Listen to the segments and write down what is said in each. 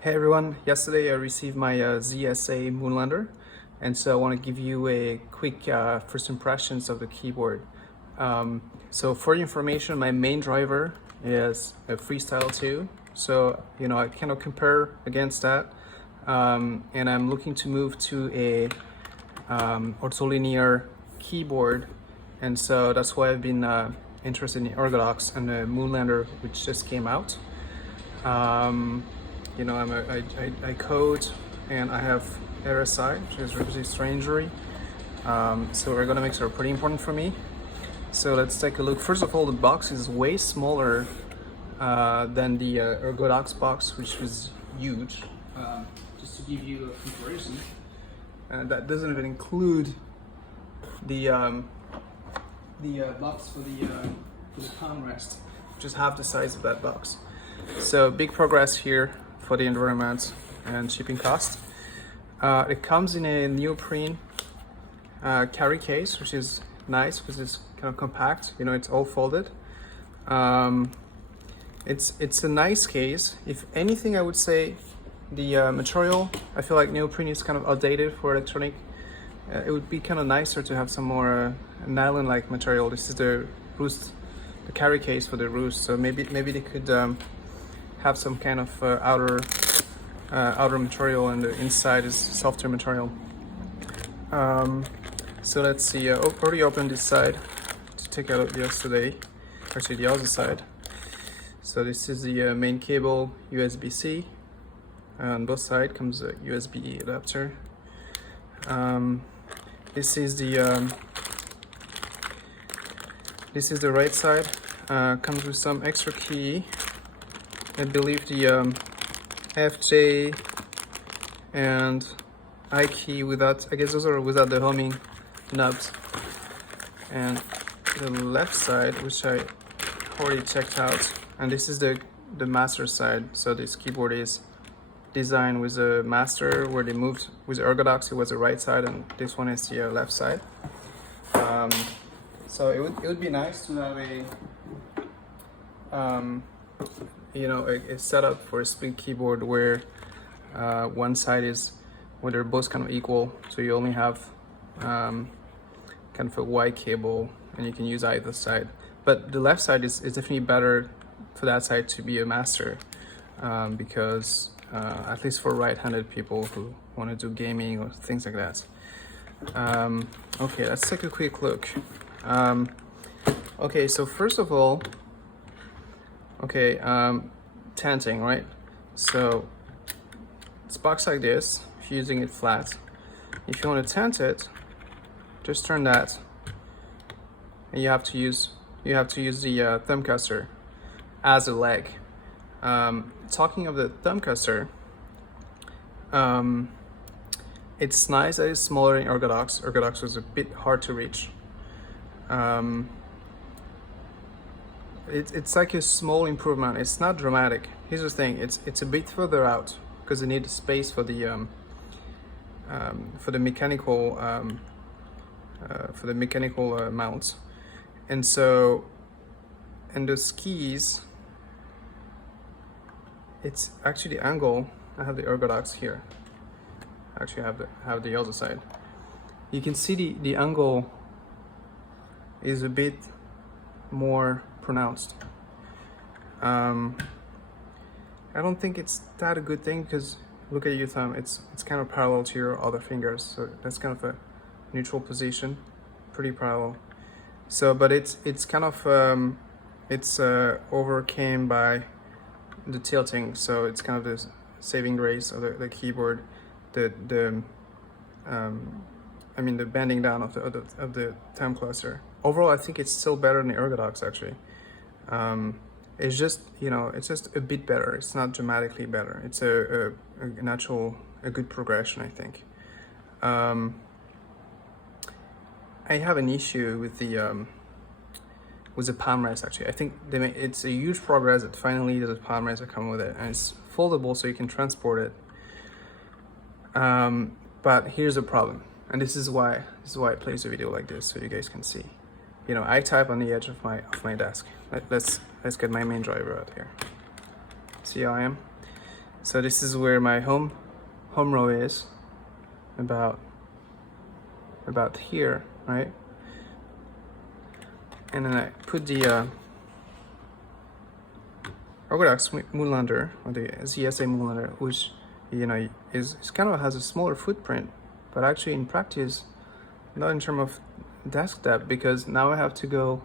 Hey everyone, yesterday I received my ZSA Moonlander, and so I want to give you a quick first impressions of the keyboard. So for your information, my main driver is a Freestyle 2, so I cannot compare against that, and I'm looking to move to a ortholinear keyboard, and so that's why I've been interested in ergodox and the Moonlander, which just came out. I code and I have RSI, which is resistor injury. So ergonomics are pretty important for me. So let's take a look. First of all, the box is way smaller than the ergodox box, which was huge. Just to give you a comparison, and that doesn't even include the box for the palm rest, which is half the size of that box. So big progress here for the environment and shipping cost. It comes in a neoprene carry case, which is nice because it's kind of compact. It's all folded. It's a nice case. If anything, I would say the material, I feel like neoprene is kind of outdated for electronic. It would be kind of nicer to have some more nylon-like material. This is the roost, the carry case for the roost. So maybe they could have some kind of outer material, and the inside is softer material. So let's see. I already opened this side to take out yesterday. Actually, the other side. So this is the main cable, USB-C. On both sides comes a USB adapter. This is the right side. Comes with some extra key. I believe the FJ and I key without, I guess those are without the homing knobs. And the left side, which I already checked out, and this is the master side. So this keyboard is designed with a master where they moved with ergodox. It was the right side, and this one is the left side. So it would be nice to have a setup for a split keyboard where one side is where they're both kind of equal, so you only have kind of a Y cable and you can use either side. But the left side is definitely better for that side to be a master, because at least for right-handed people who want to do gaming or things like that. Okay, let's take a quick look. Okay, so first of all, tenting, right? So it's boxed like this if you're using it flat. If you want to tent it, just turn that, and you have to use the thumb cursor as a leg. Talking of the thumb cursor, it's nice that it's smaller in ergodox. Ergodox was a bit hard to reach. It's like a small improvement. It's not dramatic. Here's the thing: it's a bit further out because they need space for the mechanical mounts, and so the skis. It's actually the angle. I have the ergodox here. Actually, I have the other side. You can see the angle is a bit more pronounced. I don't think it's that a good thing because look at your thumb. It's kind of parallel to your other fingers, so that's kind of a neutral position, pretty parallel. So, but it's kind of overcame by the tilting, so it's kind of the saving grace of the keyboard. The bending down of the thumb cluster. Overall, I think it's still better than the ergodox actually. It's just it's just a bit better. It's not dramatically better. It's a good progression, I think. I have an issue with the palm rest actually. I think it's a huge progress that finally the palm rest are coming with it, and it's foldable so you can transport it. But here's the problem, and this is why I place a video like this so you guys can see. I type on the edge of my desk. Let's get my main driver out here. See how I am? So this is where my home row is, about here, right? And then I put the Orthodox Moonlander, or the ZSA Moonlander, which is kind of has a smaller footprint, but actually in practice, not in terms of desk depth, because now I have to go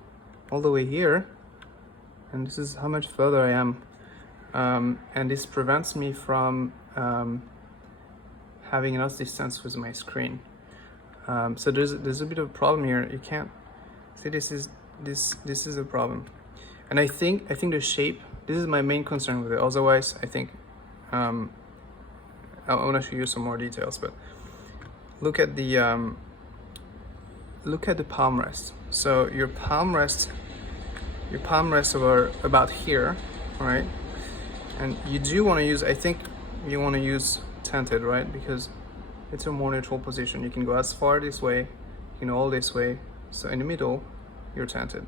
all the way here, and this is how much further I am, and this prevents me from having enough distance with my screen. So there's a bit of a problem here. You can't see, this is a problem, and I think the shape. This is my main concern with it. Otherwise, I think I want to show you some more details. But look at the palm rest. So your palm rests are about here, right? And you do want to use. I think you want to use tented, right? Because it's a more neutral position. You can go as far this way, you can all this way. So in the middle, you're tented.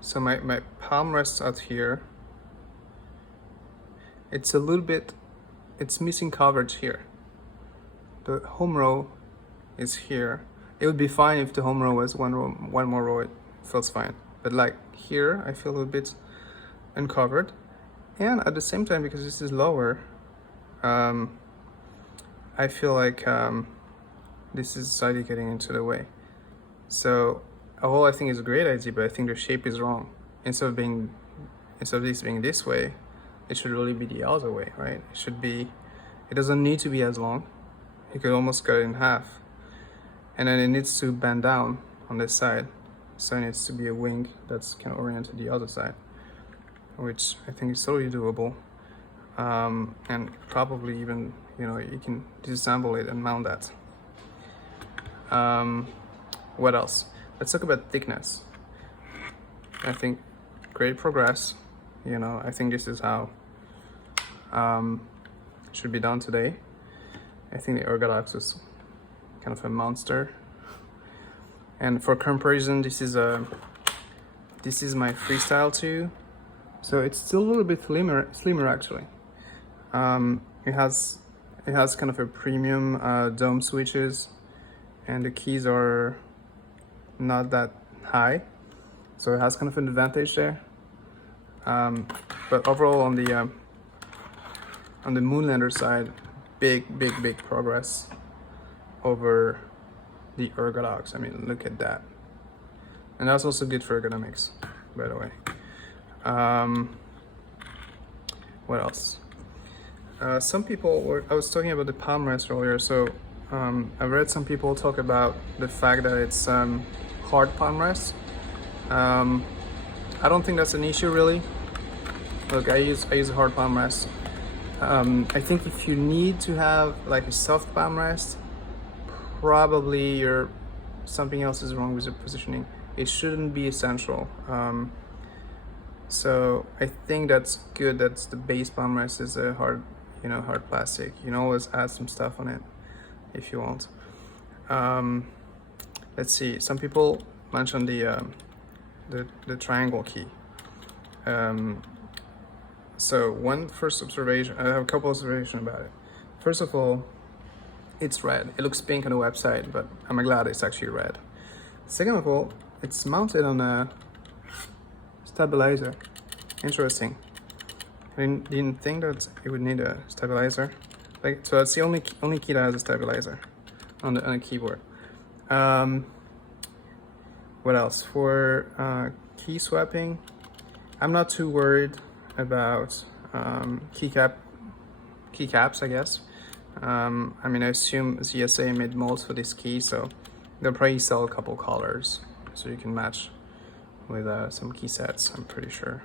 So my palm rests out here. It's a little bit, it's missing coverage here. The home row is here. It would be fine if the home row was one more row, it feels fine. But like here, I feel a little bit uncovered. And at the same time, because this is lower, I feel like this is slightly getting into the way. So I think it's a great idea, but I think the shape is wrong. Instead of this being this way, it should really be the other way, right? It doesn't need to be as long. You could almost cut it in half. And then it needs to bend down on this side. So it needs to be a wing that's kind of oriented the other side, which I think is totally doable. And probably even, you can disassemble it and mount that. What else? Let's talk about thickness. I think great progress. I think this is how it should be done today. I think the Orthodox is kind of a monster. And for comparison, this is my freestyle 2. So it's still a little bit slimmer actually. It has kind of a premium dome switches, and the keys are not that high, so it has kind of an advantage there. But overall, on the Moonlander side, big progress over the Orthodox. I mean, look at that. And that's also good for ergonomics, by the way. What else? Some people I was talking about the palm rest earlier, so I've read some people talk about the fact that it's hard palm rest. I don't think that's an issue really. Look, I use a hard palm rest. I think if you need to have like a soft palm rest, probably something else is wrong with your positioning. It shouldn't be essential. So I think that's good. That's the base palm rest is a hard plastic. You can always add some stuff on it if you want. Let's see. Some people mentioned the triangle key. So first observation, I have a couple observations about it. First of all, it's red. It looks pink on the website, but I'm glad it's actually red. Second of all, it's mounted on a stabilizer. Interesting. I didn't think that it would need a stabilizer. So that's the only key that has a stabilizer on the keyboard. What else? For key swapping, I'm not too worried about keycaps, I guess. I mean, I assume ZSA made molds for this key, so they'll probably sell a couple colors so you can match with some key sets, I'm pretty sure.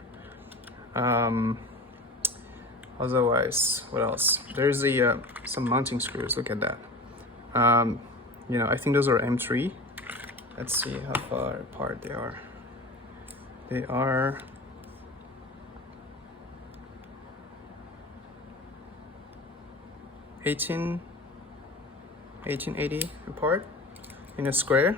Otherwise, what else? There's some mounting screws. Look at that. I think those are M3. Let's see how far apart they are. They are 1880 apart in a square.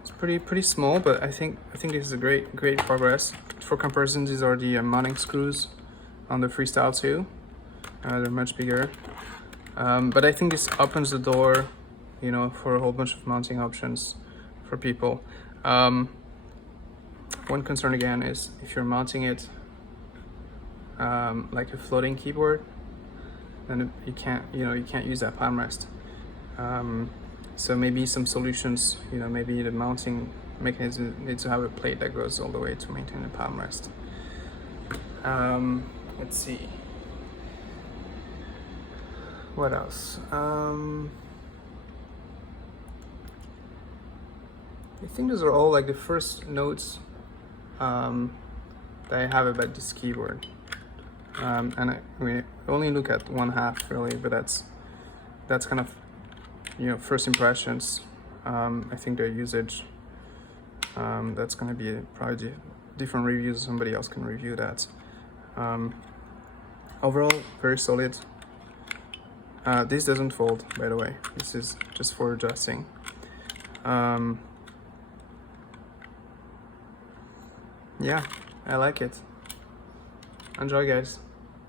It's pretty small, but I think this is a great progress. For comparison, these are the mounting screws on the Freestyle 2. They're much bigger, but I think this opens the door, you know, for a whole bunch of mounting options for people. One concern again is if you're mounting it like a floating keyboard, then you can't use that palm rest. So maybe some solutions, you know, maybe the mounting mechanism needs to have a plate that goes all the way to maintain the palm rest. Let's see. What else? I think those are all like the first notes that I have about this keyboard. And we only look at one half really, but that's kind of, you know, first impressions. I think their usage, that's going to be probably different reviews. Somebody else can review that. Overall, very solid. This doesn't fold, by the way. This is just for adjusting. Yeah, I like it. Enjoy, guys.